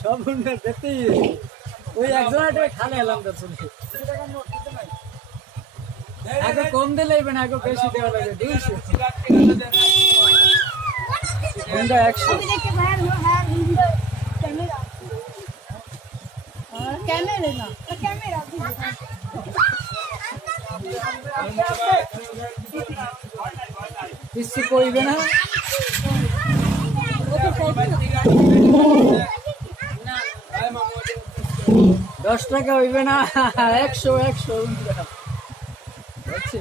সব দেখতে ওই একজনটা খালে এলাম তো শুনে আগে কম দিলেই না আগে বেশি দেওয়া লাগে 200 कैमरे ना कैमरा किसी कोई भी ना 10 টাকা হইবে না 100 100 বুঝছি